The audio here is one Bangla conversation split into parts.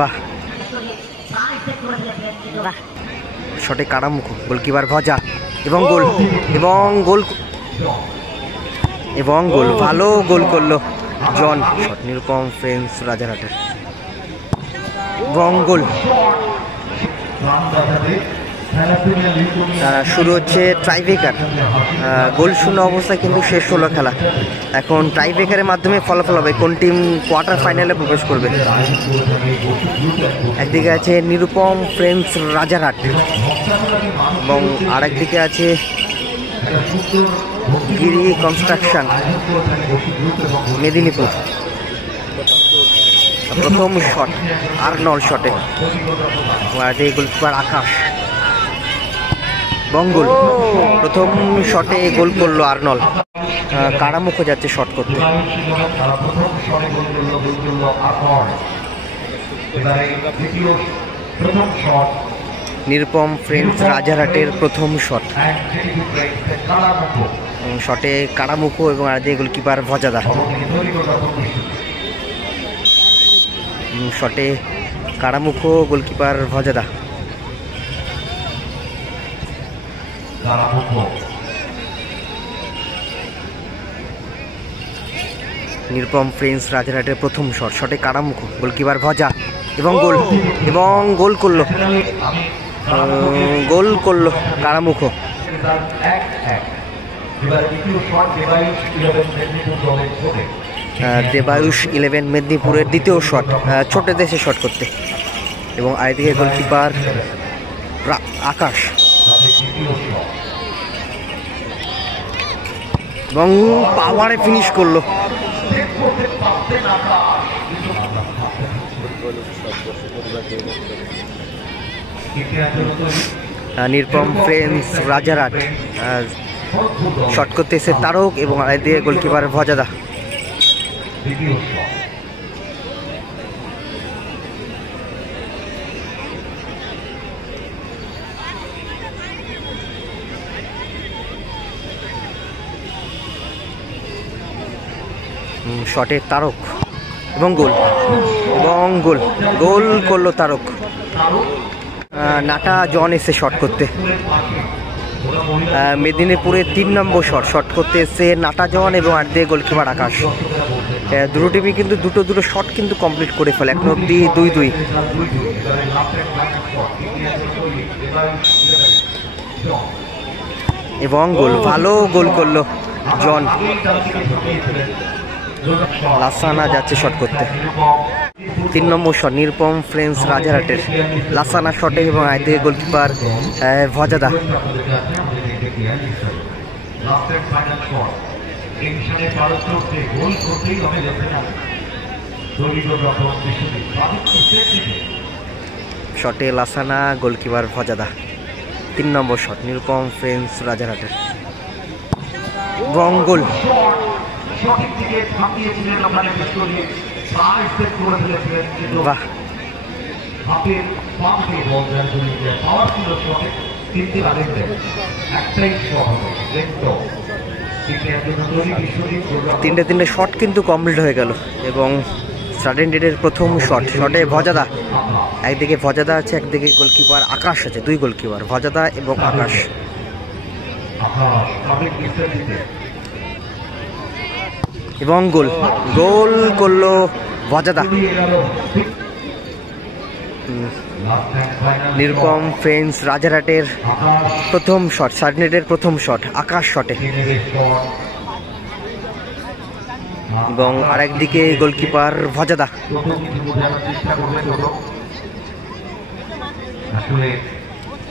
বাহ শটে কাড়ামুখো, গোলকিপার ভজা এবং গোল এবং গোল এবং গোল, ভালো গোল করলো জন। শট নিরুপম ফ্রেন্স রাজারহাটের এবং গোল। শুরু হচ্ছে ট্রাইব্রেকার, গোল শূন্য অবস্থায় কিন্তু শেষ হলো খেলা। এখন ট্রাইব্রেকারের মাধ্যমে ফলাফল হবে কোন টিম কোয়ার্টার ফাইনালে প্রবেশ করবে। একদিকে আছে নিরুপম ফ্রেন্স রাজারহাট এবং আরেকদিকে আছে গিরি কনস্ট্রাকশন মেদিনীপুর। প্রথম শট আর্নল শটে, গোলকিপার আকাশ বঙ্গল। প্রথম শটে গোল করলো আর্নল, কাড়ামুখো যাচ্ছে শট করতে। নিরুপম ফ্রেন্স রাজারহাটের প্রথম শট, শটে কাড়ামুখো এবং আর দিয়ে গোলকিপার ভজাদা। শটে কাড়ামুখো, গোলকিপার ভজাদা। নিরুপম ফ্রেন্স রাজারহাটের প্রথম শট, শটে কাড়ামুখো, গোলকিপার ভজা এবং গোল এবং গোল করলো, গোল করলো কাড়ামুখো। দেবায়ুষ 11 মেদিনীপুরের দ্বিতীয় শট, ছোট দেশে শট করতে এবং আরেকদিকে গোলকিপার আকাশ এবং পাওয়ারে ফিনিশ করলো। নিরুপম ফ্রেন্স রাজারহাট শট করতে এসে তারক এবং আরেকদিকে গোলকিপার ভজাদা। শটে তারক এবং গোল এবং গোল, গোল করলো তারক। নাটা জন এসে শট করতে, মেদিনীপুরের 3 নম্বর শট, শট করতে এসে নাটা জন এবং আর দিয়ে গোলকিপার আকাশ। দুটো টিমই কিন্তু দুটো শট কিন্তু কমপ্লিট করে ফেলে, এখন অব্দি 2-2। এবং গোল, ভালো গোল করলো জন। লাসানা যাচ্ছে শট করতে, 3 নম্বর শট নিরুপম ফ্রেন্স রাজারহাটের। লাসানা শটে এবং আইদিকে গোলকিপার ভজাদা। শটে লাসানা, গোলকিপার ভজাদা। 3 নম্বর শট নিরুপম ফ্রেন্স রাজারহাটের এবং গোল। বাহ তিনটে শট কিন্তু কমপ্লিট হয়ে গেল এবং সাডেন ডেটের প্রথম শট, শটে ভজাদা। একদিকে ভজাদা আছে, একদিকে গোলকিপার আকাশ আছে, 2 গোলকিপার ভজাদা এবং আকাশ। এবং গোল, গোল করলো ভজাদা। নিরুপম ফ্রেন্স রাজারহাটের প্রথম শট, সাডেনের প্রথম শট আকাশ শটে এবং আরেকদিকে গোলকিপার ভজাদা।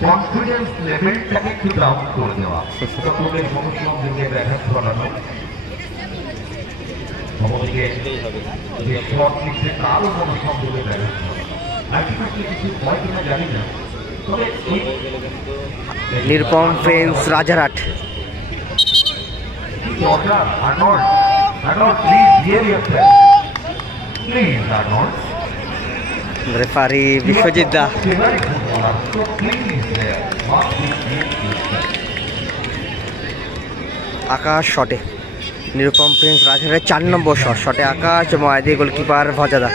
কনফিডেন্স লেভেলটাকে একটু ডাউন করে দেওয়া, সমস্যা ব্যাঘাত ঘটানো। অবশ্যই যে শট নিচ্ছে তারও কোনো সংযোগে ব্যাঘাত ঘটানো। আলটিমেটলি কিছু হয় কিনা জানি না, তবে নিরুপম ফ্রেন্স রাজারহাট। রেফারি বিশ্বজিৎ দা। আকাশ শটে নিরুপম প্রিন্স রাজহারের 4 নম্বর শট, শটে আকাশ এবং এদিকে গোলকিপার ভজাদা।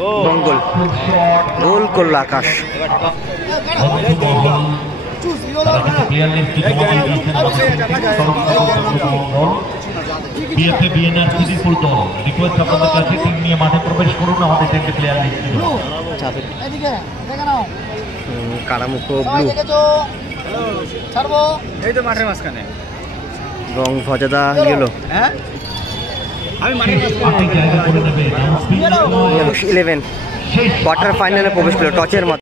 গোল গোল করল আকাশ। কারামুখো ব্লু এবং ভজাদা ইয়েলো। 11 কোয়ার্টার ফাইনালে প্রবেশ করলো টচের মাধ্যমে।